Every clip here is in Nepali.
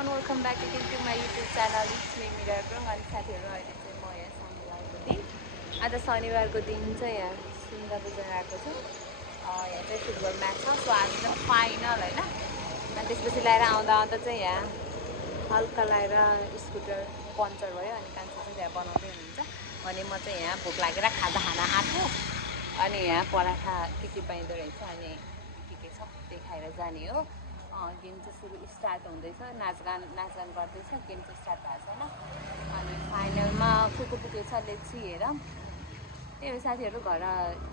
everyone, welcome back again to my YouTube channel. It's me Miragung अनि साथीहरु अहिले चाहिँ म यहाँ शनिबारको दिन आज शनिबारको दिन चाहिँ यहाँ सुन्दर बजार आएको छु। यहाँ चाहिँ फुटबल म्याच छ सो आज चाहिँ फाइनल हैन। अनि त्यसपछि ल्याएर आउँदा आउँदा चाहिँ यहाँ हल्का ल्याएर स्कुटर पञ्चर भयो अनि कान्छो चाहिँ त्यहाँ बनाउँदै हुनुहुन्छ। अनि म चाहिँ यहाँ भोक लागेर खाजा खान आएको अनि यहाँ पराठा के पाइँदो रहेछ अनि के छ त्यही खाएर जाने हो। गेम चाहिँ सुरु स्टार्ट हुँदैछ, नाचगान गर्दैछ, गेम चाहिँ स्टार्ट भएको छैन। अनि फाइनलमा को पुगेछ लेट्स सी हेर। त्यही हो साथीहरू, घर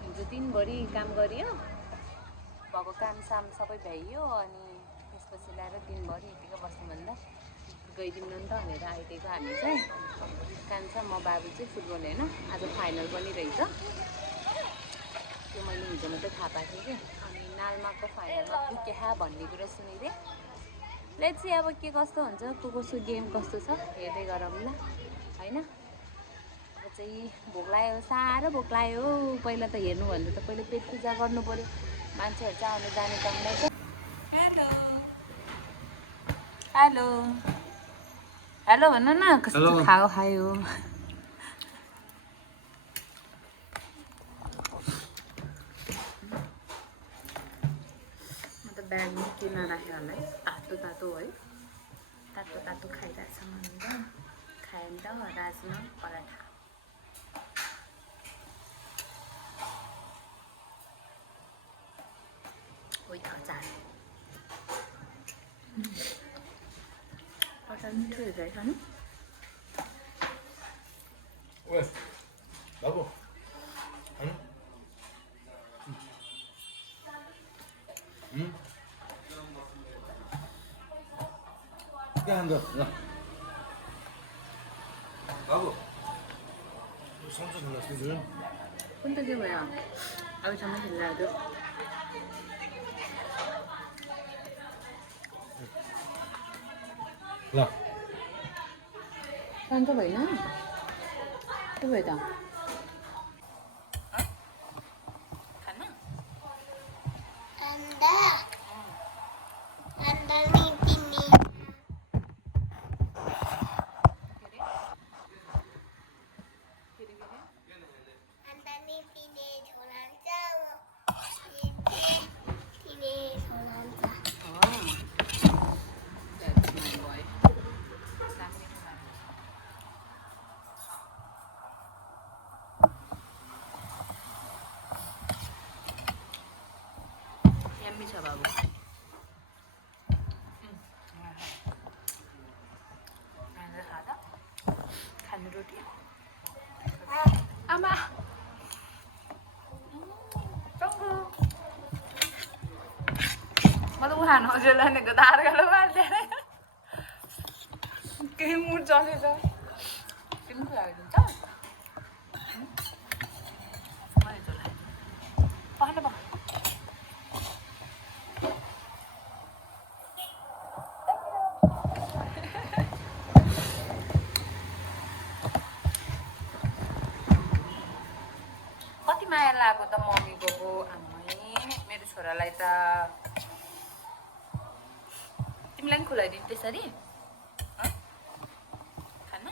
हिजो दिनभरि काम गरियो, भएको कामसाम सबै भ्याइयो अनि त्यसपछि ल्याएर दिनभरि यतिकै बस्नुभन्दा गइदिनु नि त भनेर आइदिएको हामी चाहिँ। कान्छा म बाबु चाहिँ फुटबल हेर्न आज फाइनल पनि रहेछ। त्यो मैले हिजो मात्रै थाहा पाएको थिएँ कि। अनि नालमाको फाइनलमा पुग्यो भन्ने कुरा सुनिदिएँ। लेट्स सी अब के कस्तो हुन्छ, कसो गेम कस्तो छ हेर्दै गरौँ ल हैन। अब चाहिँ भोक लाग्यो, साह्रो भोक लाग्यो। पहिला त हेर्नुभन्दा त पहिला पेट पूजा गर्नु पर्यो। मान्छेहरू चाहिँ आउने जाने क्रममा छ। हेलो हेलो हेलो भन न, कस्तो खायो ब्याग किन राखेँ होला है। तातो है, तातो खाइरहेछ भनेर खायो नि त राजमा पराठा। अचार मिठो रहेछ नि। बाबु क्या अन्त बाबु सन्चो छैन जस्तो छु। कुन त के भयो अबसम्म खेलिरहेको ल सन्चो भएन के भयो त छ बाबु। खानु रोटी आमा टङ्गो मतलब उहाँ हजुर लानेको धार गालो मार्दै केही मुड चलेछ। तिमी खुवाइदिन्छ मैले चलाएँ पखाल्नु पख माया लाग्यो त मम्मीको आमै मेरो छोरालाई त। तिमीलाई पनि खुलाइदिनु त्यसरी खाना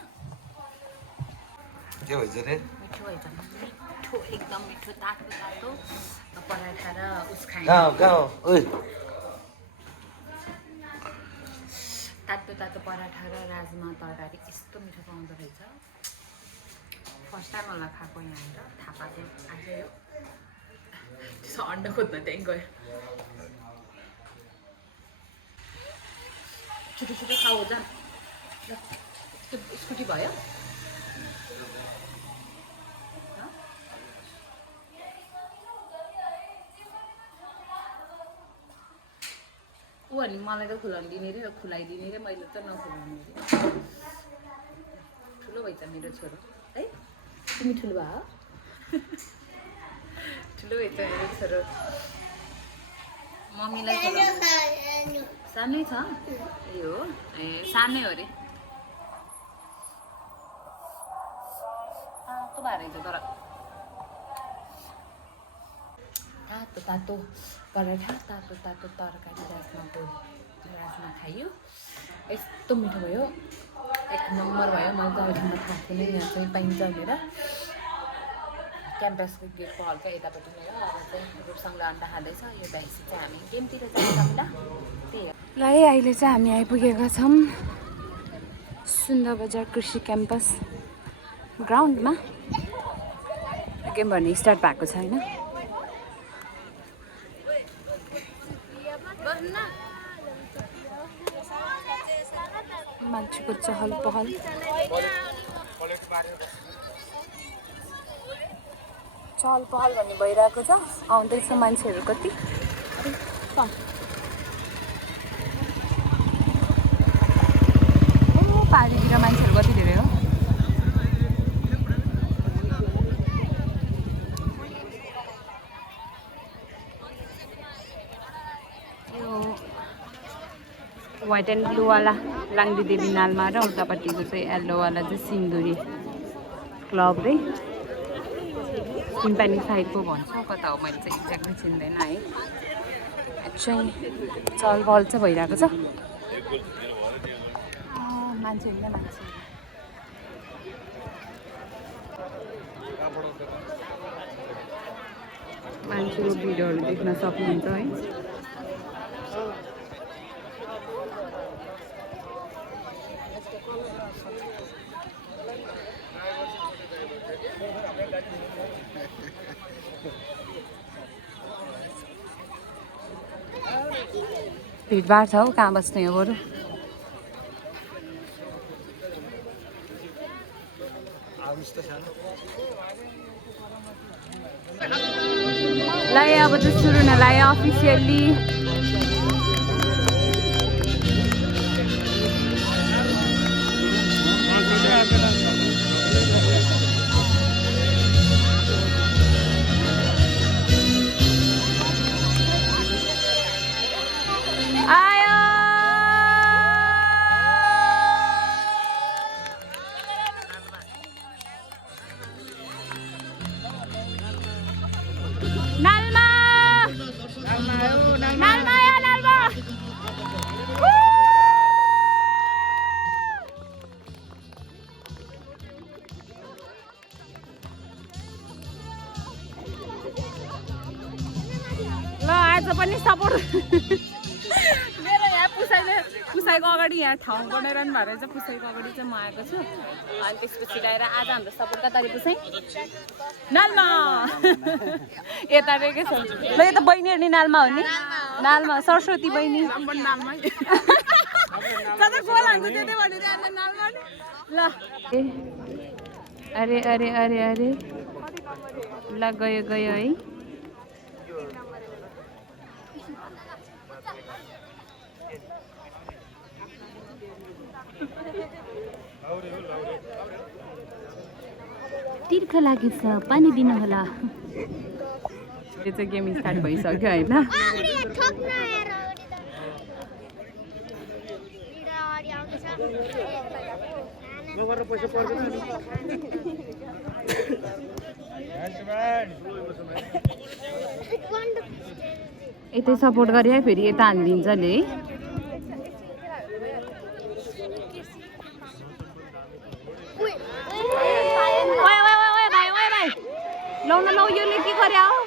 के भइछ रे? मिठो भएछ, मिठो एकदम मिठो, तातो पराठा र उस खाएँ। तातो पराठा र राजमा तरकारी यस्तो मिठो पाउँदो रहेछ। फर्स्ट टाइम होला खाएको यहाँ आएर, थाहा पाएको आजै हो। त्यसो अन्डा खोज्न त्यहीँ गयो। छिटो खाऊ जा। ल त्यो स्कुटी भयो ऊ अनि मलाई त खुलाउनु दिने रे, खुलाइदिने रे, मैले त नखुलाउने रे। ठुलो भएछ मेरो छोरो है। तिमी ठुलो भयो ठुलो भएछ मेरो छोरो। मम्मीलाई सानै छ ए हो ए सानै हो अरे। तातो भएर रहेछ तर तातो पराठा, तातो तरकारी, राजमा खाइयो। यस्तो मिठो भयो, एक नम्बर भयो। मैले त अहिलेसम्म थाहा थिएन यहाँ चाहिँ पाइन्छ भनेर। क्याम्पसको गेटको हल्का यतापट्टि नै हो। अब चाहिँ रुपसँगले अन्डा खाँदैछ। यो भ्याइसी चाहिँ हामी गेमतिर जान्छौँ ल, त्यही हो। ल है, अहिले चाहिँ हामी आइपुगेका छौँ सुन्दर बजार कृषि क्याम्पस ग्राउन्डमा। गेम भन्ने स्टार्ट भएको छैन। मान्छेको चहल पहल, चहल पहल भन्ने भइरहेको छ। आउँदैछ मान्छेहरू कति। पारीतिर मान्छेहरू कति धेरै हो। यो व्हाइट एन्ड ब्लूवाला लाङ्दी देवी नालमा र उतापट्टिको चाहिँ येल्लोवाला चाहिँ सिन्दुरी क्लब रे। सिम्पानी साइडको भन्छ, कता हो मैले चाहिँ एक्ज्याक्टली चिन्दैन है। चाहिँ चहल पहल चाहिँ भइरहेको छ। मान्छेहरू नै मान्छे। मान्छेको भिडहरू देख्न सक्नुहुन्छ है। भिडभाड छ हौ, कहाँ बस्ने हो बरु। ल अब चाहिँ सुरु हुन लाग्यो अफिसियल्ली। ल आज पनि सपोर्ट मेरो यहाँ पुसाइको अगाडि यहाँ ठाउँ बनाइरहनु भएको रहेछ। पुसाइको अगाडि चाहिँ म आएको छु। अनि त्यसपछि ल्याएर आज हाम्रो सपोर्ट कताले पुसाइ नालमा यता रहेकै छ। ल यो त बहिनीहरू नि नालमा हो नि। नालमा सरस्वती बहिनी ल। अरे अरे अरे अरे ल गयो गयो है। तिर्ख लागेछ, पानी दिनु होला। यो चाहिँ गेम स्टार्ट भइसक्यो होइन। यतै सपोर्ट गरे है, फेरि यता हानिदिन्छ नि है। लौ न लौ, योले के गरे हो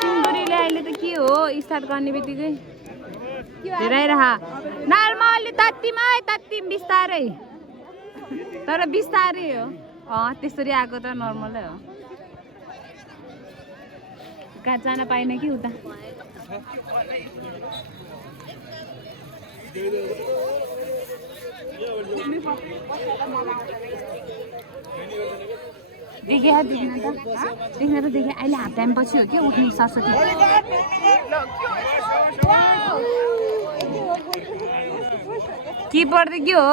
सिन्दुरीले अहिले त के हो स्टार्ट गर्ने बित्तिकै धेरै रहा। नालमा अलि तात्तिम बिस्तारै, तर बिस्तारै हो। त्यसरी आएको त नर्मलै हो। कहाँ जान पाएन कि उता। देखे देख्न त देखेँ। अहिले हाफ टाइम पछि हो क्या उठ्ने सरस्वती। के पर्दै के हो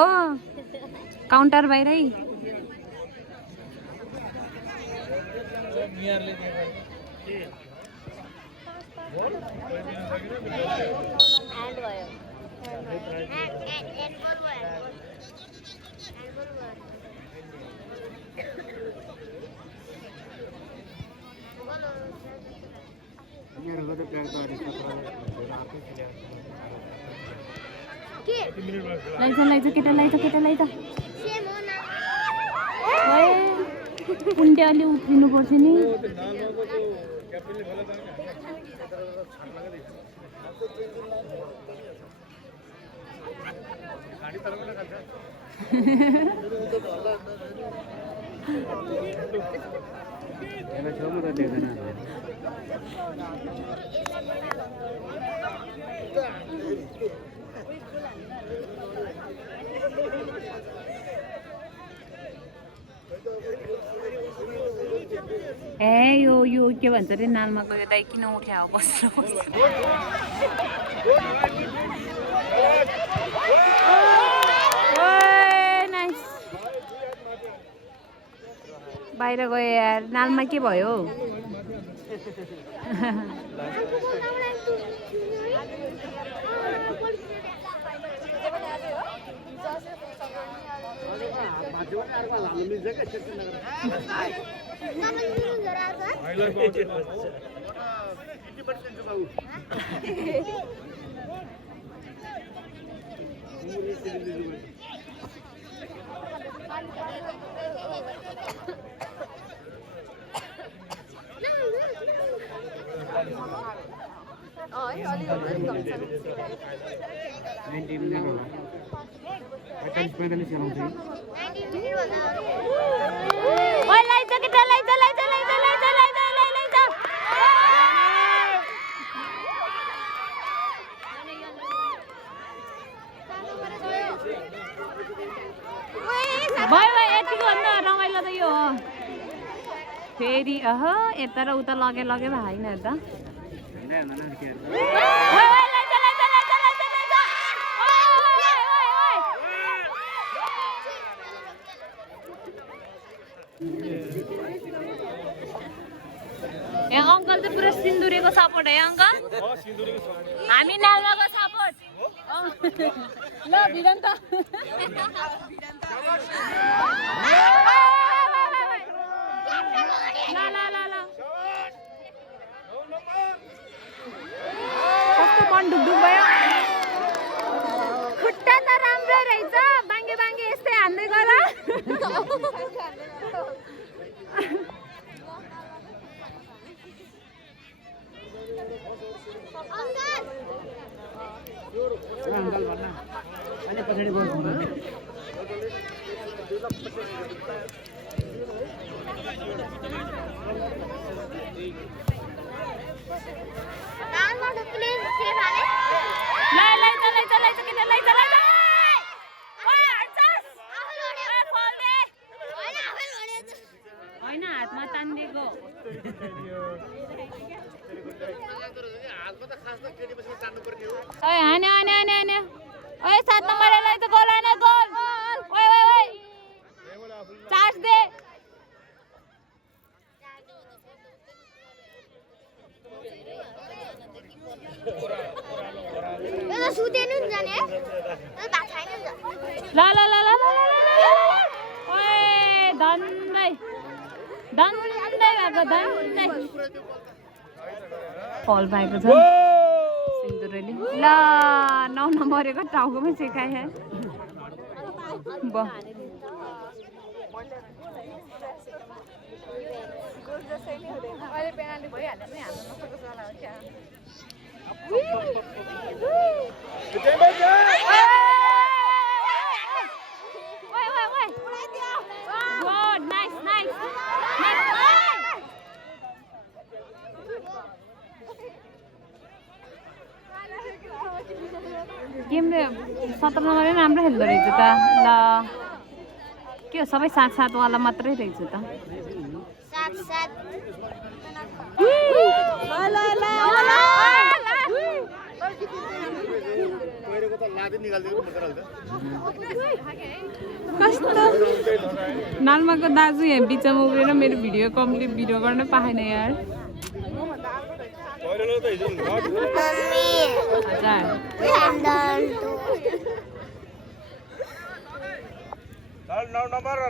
काउन्टर बाहिरै। लाइज केटा लाइज कुन्टे अलि उफ्रिनु पर्छ नि ए यो के भन्छ अरे नालमा गयो दाइ किन उठ्या हो बस्नु बाहिर गयो यार नालमा के भयो रमाइलो त यो फेरि यता र उता लगे भाइन त अङ्कल चाहिँ पुरा सिन्दुरेको सपोर्ट है अङ्कल हामी नालमाको सपोर्ट ल भिडन त कस्तो मन ढुकढुक भयो खुट्टा त राम्रो रहेछ बाङ्गे यस्तै हान्दै गर होइन हातमा तान्दिएको हाने ओए 7 नम्बरलाई त गोल हैन गोल ओए चार्ज दे यो सुतेनु नि जाने भात खाइन ल ओए धन्दै भएको धन्दै फल भएको छ सिन्दुरेली ल 9 नम्बरको टाउकोमै सेकाए है ब अहिले पेनाल्टी भइहाल्छ नि हाम्रो नसकेको चला हो क्या गेमले 17 नम्बर राम्रो खेल्दो रहेछ त ल के सबै 7-7 वाला मात्रै रहेछ त 7-7 कस्तो नालमाको दाजु यहाँ बिचमा उभिएर मेरो भिडियो कम्प्लिट भिडियो गर्न पाएन यार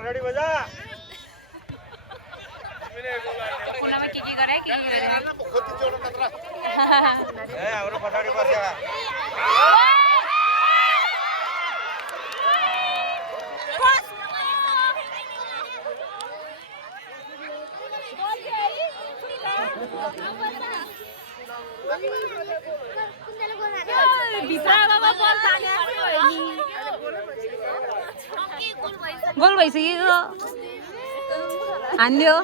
रेडी बजा के गरे हाम्रो पछाडि बस्या गोल भइसक्यो हान्यो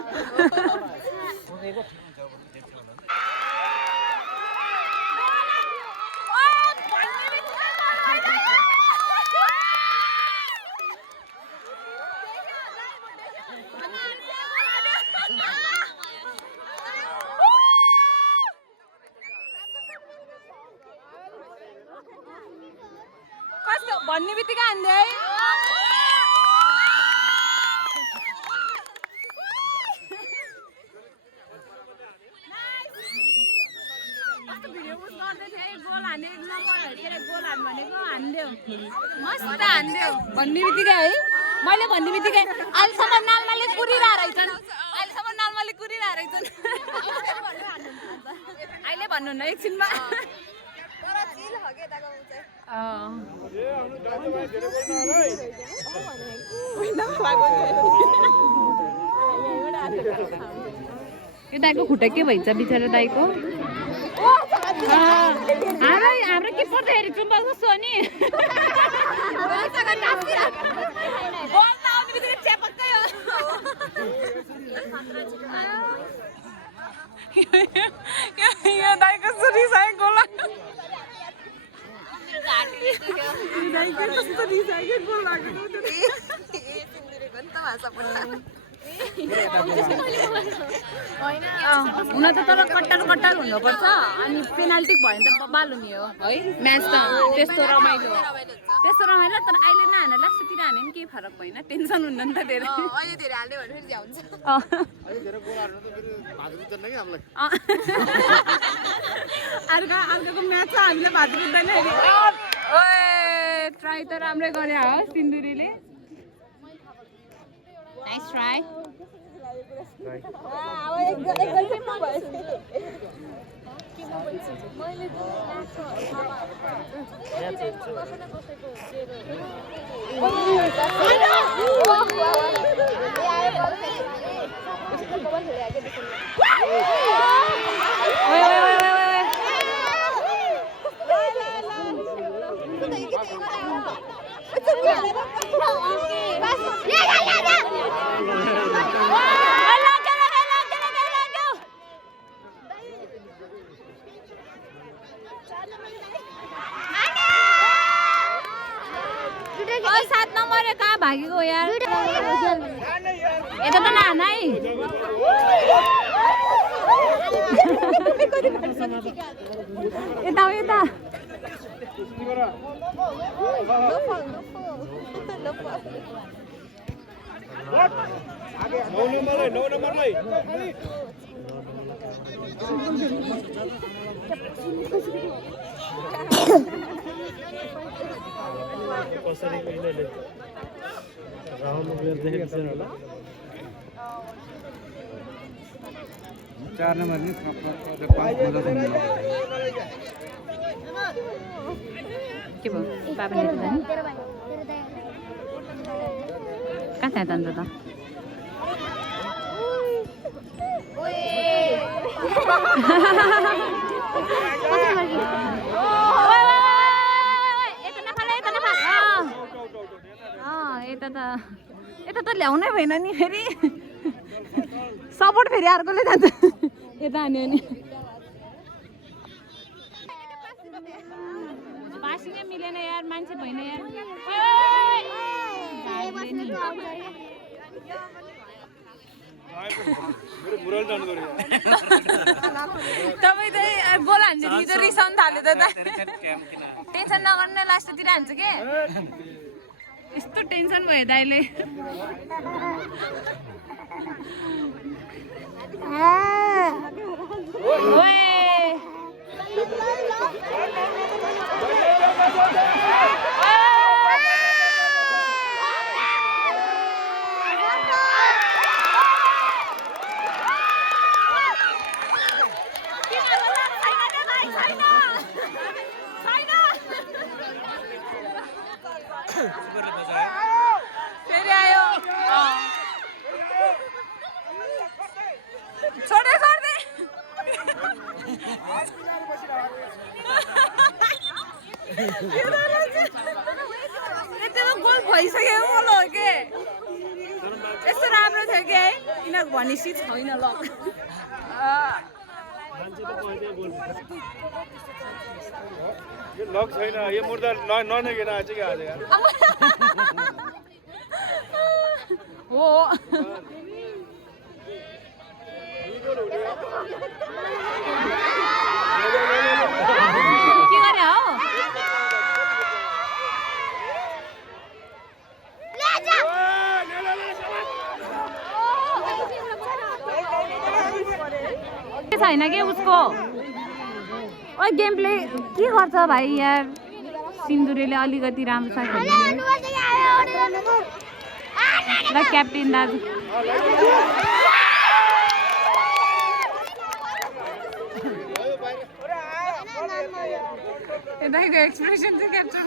कस्तो भन्ने बित्तिकै हान्दै है मस्त हान्दियो भन्ने बित्तिकै है मैले भन्ने बित्तिकै अहिलेसम्म नाल्माले कुरिरहेछन् अहिले भन्नु न एकछिनमा यो दाइको खुट्टा के भइन्छ बिचरा दाइको हाम्रो के पर्दाखेरि चुम्बा जस्तो नि यो दाइको रिसाएको गोला हुन त तर कट्टर हुनुपर्छ अनि पेनाल्टी भयो भने त बबाल हुने हो है म्याच त त्यस्तो रमाइलो तर अहिले नहाने लास्टतिर हाने पनि केही फरक भएन टेन्सन हुन्न नि त धेरै अर्को म्याच छ हामीले भात रुच्दैन ट्राई त राम्रै गरे हो सिन्दुरीले नाइस ट्राई भागेको यार यता त नहान है यता यता चार नंबर नहीं के भयो पापाले कहाँ छ त अन्त त यता त ल्याउनै भएन नि फेरि सपोर्ट फेरि अर्कोले जान्छ यता हान्यो नि पासिनै मिलेन यार मान्छे भएन यार तपाईँ चाहिँ बोल हान्छ नि त रिसाउनु थाल्यो त टेन्सन नगर्नु लास्टतिर हान्छ के यस्तो टेन्सन भयो दाइले फेरि आयो छोडे छोड्दै यतिमा गोल भइसक्यो मलाई हो के कस्तो राम्रो थियो कि है यिनीहरूको भनेपछि छैन ल यो लक छैन यो मुर्दा ननेकेन आज के आज यार हो के गरे हो छैन के उसको ओ गेम प्ले के गर्छ भाइ यार सिन्दुरेले अलिकति राम्रोसँग खेल्दैन ल क्याप्टेन दाजु दाइको एक्सप्रेसन चाहिँ क्याप्चर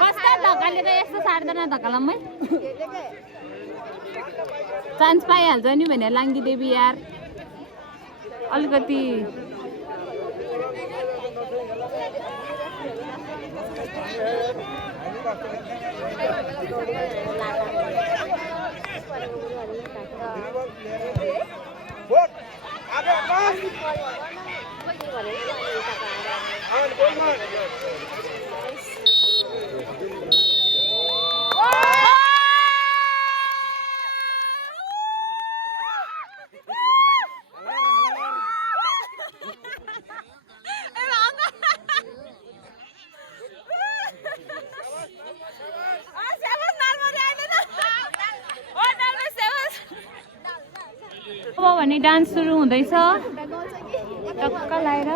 कस्तो धक्काले त यस्तो सार्दैन धक्कालाई चान्स पाइहाल्छ नि भने लाङ्गी देवी यार अलिकति भने डान्स सुरु हुँदैछ टक्क लाएर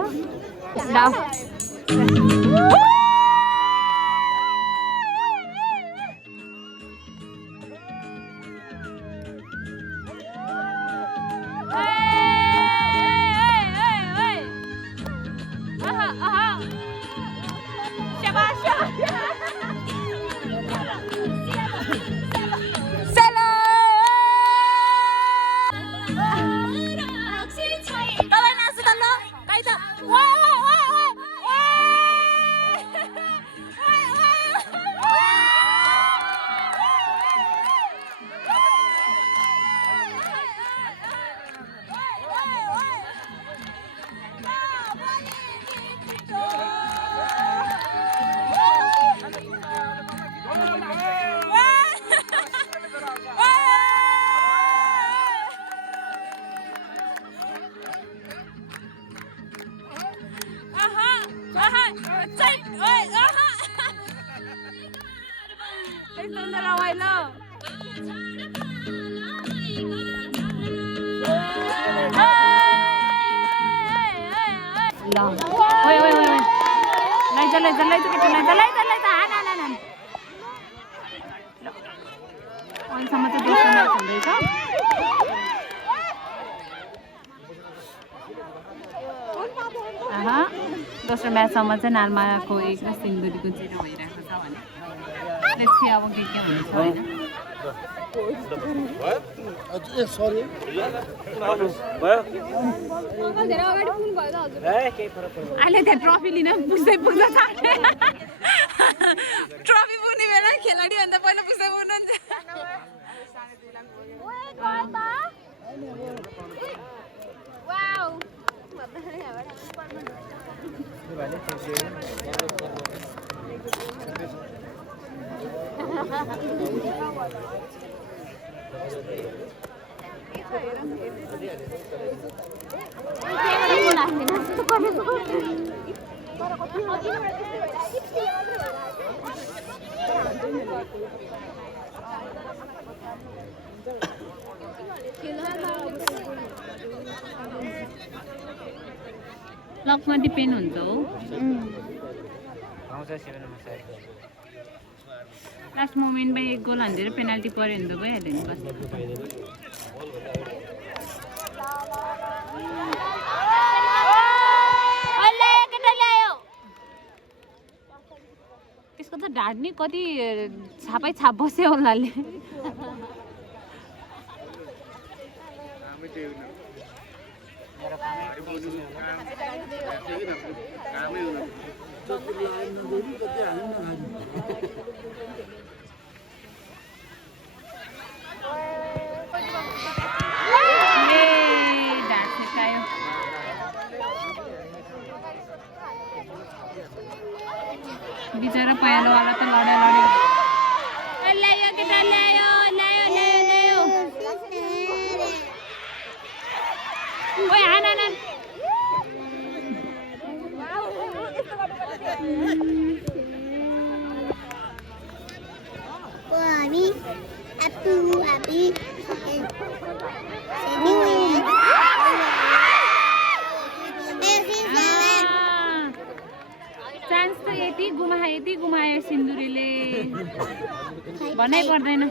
दोस्रो म्याचसम्म चाहिँ नार्माको एक र सिन्दुरीको 0 भइरहेको छ भने लेट्स सी अब के हुन्छ होइन अहिले त्यहाँ ट्रफी लिन पुग्दै पुग्छ ट्रफी पुग्ने बेला खेलाडीभन्दा पहिला पुग्दै पुग्नुहुन्छ लकमा डिपेन्ड हुन्छ हो लास्ट मोमेन्टमा एक गोल हान्दिएर पेनाल्टी पर्यो भने त भइहाल्यो नि बस त्यसको त ढाड नि कति छापै छाप बस्यो उनीहरूले बिचरा पहिलोवाला त लड्यो ल्यायो केटा ल्यायो ल्यायो ल्यायो ल्यायो ओइ आन आन Abi, apu, abi, चान्स त यति गुमायो सिन्दुरीले भनै पर्दैन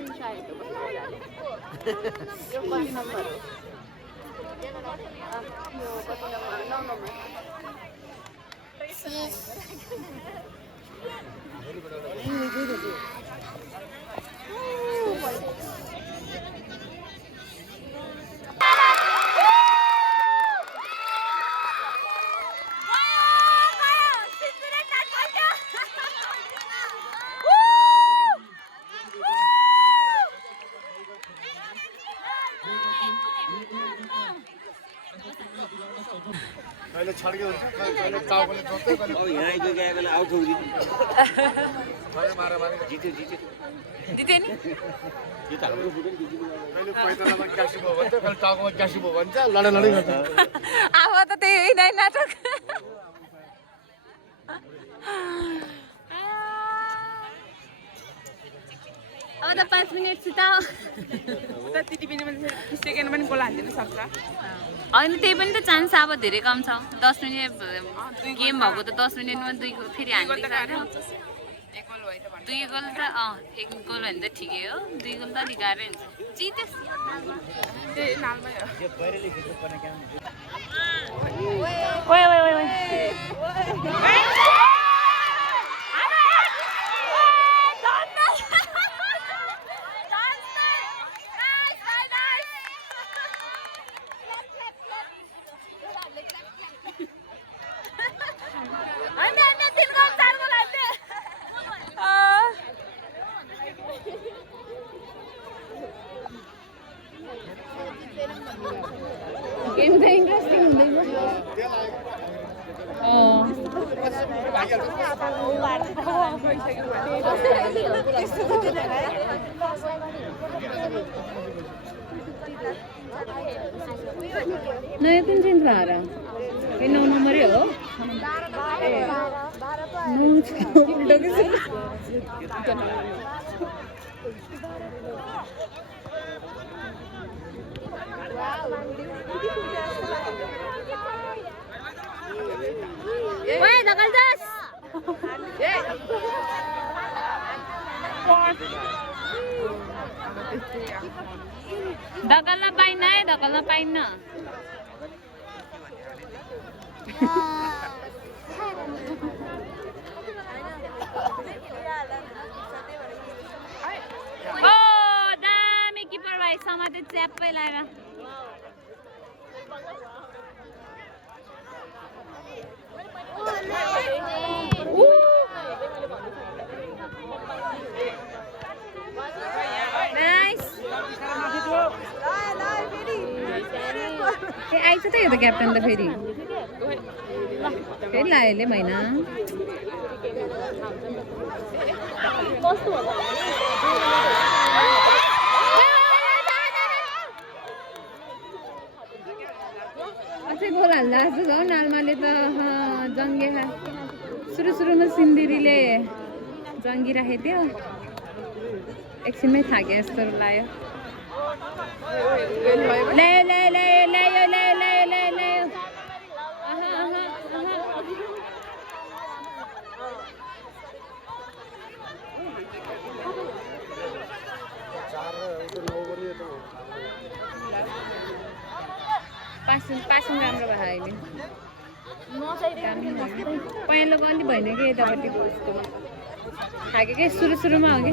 कहिले छड्के हुन्छ कहिले चाउकोले जोत्दै कहिले यहाँ आइदियो गएकोले आउट हो कहिले मारा जित्यो जित्यो नि यो त हाम्रो फुटबल जित्यो कहिले पैतालामा ग्यासी भयो भन्छ कहिले टाउकोमा ग्यासी भयो भन्छ लडाइ गर्छ अब त त्यही नै नाटक अब त 5 मिनेट छिटा सेकेन्ड पनि गोल हालिदिनु सक्छ होइन त्यही पनि त चान्स अब धेरै कम छ 10 मिनेट गेम भएको त 10 मिनेटमा 2 फेरि हान्दिन्छ एक गोल भयो त 2 गोल त एक गोल भने त ठिकै हो 2 गोल त अलिक गाह्रै हुन्छ जित्योस् त्यही नालमै हो ओइ ओइ ओइ ओइ गेम त इन्ट्रेस्टिङ हुँदैन नयाँ कुन चाहिँ भाडा ए 9 नम्बरै हो Woi, dakal das. Dakal na pain na. Oh, dami keeper bhai समाते च्याप्पै लाएर Nice. ए आइछ त यो त क्याप्टन त फेरि लाएले महिना अझै गोल हाल्दा जस्तो झन् नाल्माले त जङ्गे सुरुमा सिन्दिरीले जङ्गिराखेको थियो एकछिनमै थाक्यो जस्तो लाग्यो ल्यायो पासिङ राम्रो भयो अहिले पहेँलो अलि भएन कि यतापट्टि थाक्यो कि सुरुमा हो कि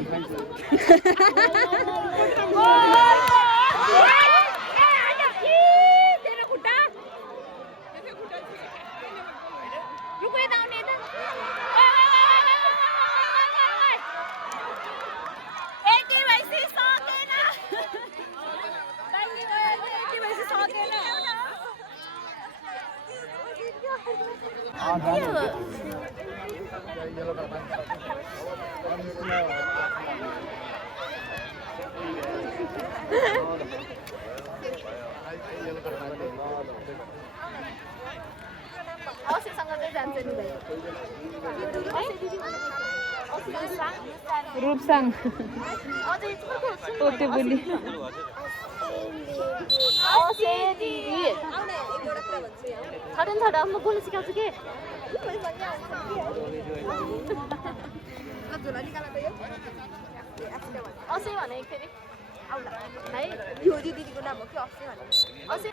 औसीसँग चाहिँ जान्छ नि भाइ रूपसाङ पोते बोली म बोल्न सिकाउँछु के औसी भने फेरि है यो दिदीको नाम हो कि औसी भने औसी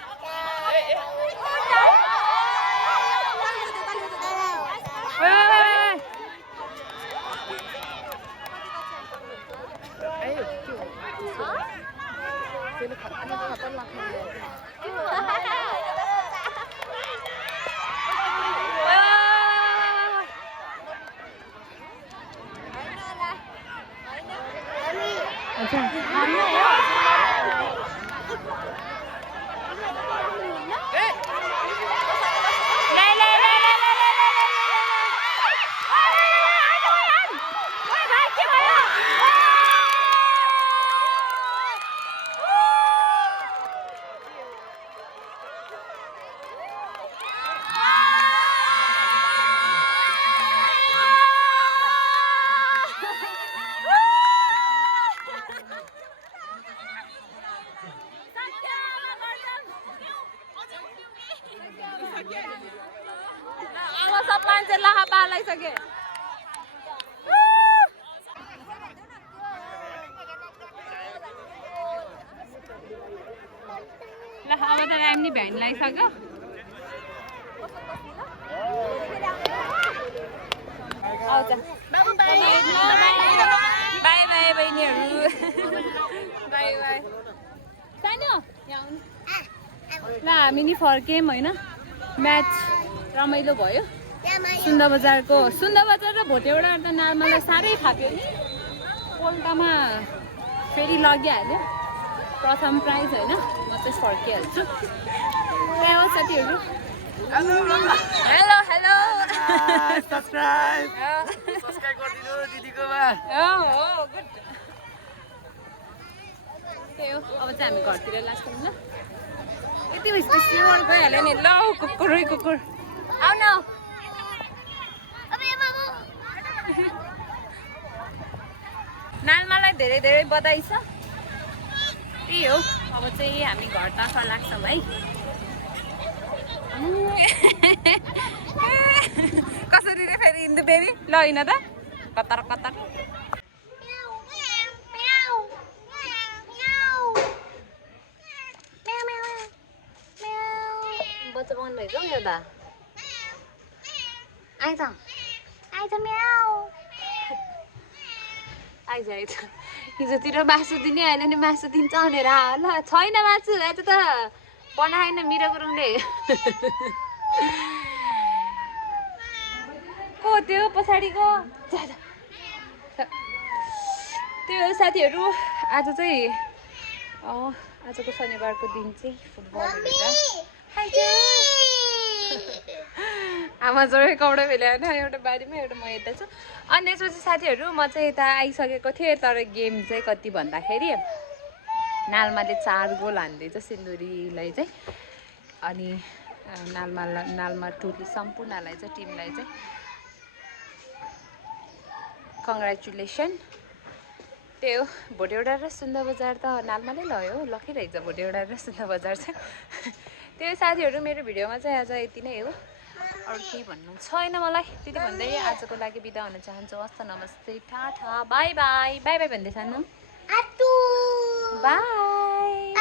सब मान्छे लाहा पालाइसके अब त हामी भ्यान लगाइसक्यो आउँछ बाई बाई बहिनीहरू बाई बाई सानो ल हामी नि फर्क्यौँ होइन म्याच रमाइलो भयो सुन्दरबजारको सुन्दरबजार र भोटेवडा त नालमालाई साह्रै थाप्यो नि पोल्टामा फेरि लगिहाल्यो प्रथम प्राइज होइन म चाहिँ फर्किहाल्छु त्यहाँ हो साथीहरू हेलो हेलो सब्स्क्राइब गरिदिनु दिदीकोमा हो गुड त्यही हो अब चाहिँ हामी घरतिर लाग्छौँ ल यति स्लिमर गइहाल्यो नि ल कुकुर कुकुर आऊ न नालमालाई धेरै धेरै बधाई छ त्यही हो अब चाहिँ हामी घरतर्फ लाग्छौँ है कसरी रे फेरि हिँड्नु बेबी ल होइन त कतार कतार बच्चा पाउनु भएछ हौ यो त आइज आइज म्याउ आइज आइज हिजोतिर मासु दिने अहिले नि मासु दिन्छ भनेर ल छैन मासु आज त बनाएन मिरा गुरुङले को त्यो पछाडिको त्यो साथीहरू आज चाहिँ आजको शनिबारको दिन चाहिँ फुटबल हेरेर आमा जोडै कपडा फेल्या होइन एउटा बारीमा एउटा म यता छु अनि त्यसपछि साथीहरू म चाहिँ यता आइसकेको थिएँ तर गेम चाहिँ कति भन्दाखेरि नालमाले 4 गोल हान्दैछ सिन्धुरीलाई चाहिँ अनि नालमा टोली सम्पूर्णलाई चाहिँ टिमलाई चाहिँ कङ्ग्रेचुलेसन त्यही हो भोटेवडा र सुन्दरबजार त नालमाले लयो लखिरहेछ भोटेवडा र सुन्दरबजार चाहिँ त्यही साथीहरू मेरो भिडियोमा चाहिँ आज यति नै हो अरू केही भन्नु छैन मलाई त्यति भन्दै आजको लागि बिदा हुन चाहन्छु हस्त नमस्ते tata bye bye bye bye भन्दै सानो बाई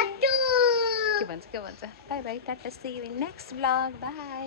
के भन्छ bye bye tata see you in next blog by